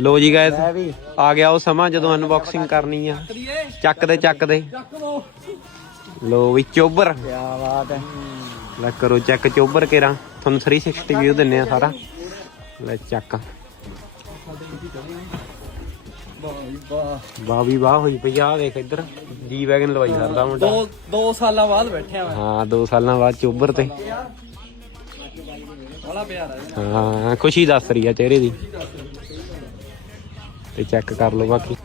ਲੋ ਜੀ ਗਾਇਸ ਆ ਗਿਆ ਉਹ ਸਮਾਂ ਜਦੋਂ ਅਨਬਾਕਸਿੰਗ ਕਰਨੀ ਆ। ਚੱਕਦੇ ਲੋ ਵੀ ਚੋਬਰ ਕਿਆ ਬਾਤ ਹੈ। ਲੈ ਕਰੋ ਚੈੱਕ ਚੋਬਰ ਕੇਰਾ ਤੁਹਾਨੂੰ 360 ਵਿਊ ਦਿੰਨੇ ਆ ਸਾਰਾ। ਲੈ ਚੱਕ ਵਾਹ ਵੀ ਵਾਹ ਹੋਈ ਪਈ ਆ। ਦੇਖ ਇੱਧਰ ਜੀ ਵੈਗਨ ਲਵਾਈ ਕਰਦਾ ਮੁੰਡਾ। 2 ਸਾਲਾਂ ਬਾਅਦ ਬੈਠਿਆ ਮੈਂ। ਹਾਂ 2 ਸਾਲਾਂ ਬਾਅਦ ਚੋਬਰ ਤੇ ਬੜਾ ਪਿਆਰ ਹੈ। ਹਾਂ ਖੁਸ਼ੀ ਦੱਸ ਰਹੀ ਆ ਚਿਹਰੇ ਦੀ। ਤੇ ਚੈੱਕ ਕਰ ਲਓ ਬਾਕੀ।